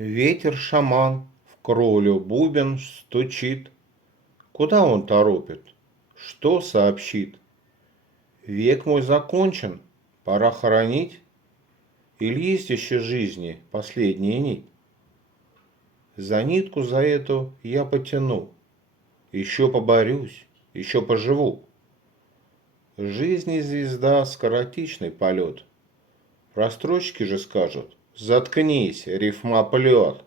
Ветер-шаман в кровлю бубен стучит. Куда он торопит? Что сообщит? Век мой закончен, пора хоронить? Или есть еще жизни последняя нить? За нитку за эту я потяну. Еще поборюсь, еще поживу. Жизнь звезда скоротечный полет. Про строчки же скажут: заткнись, рифмоплет.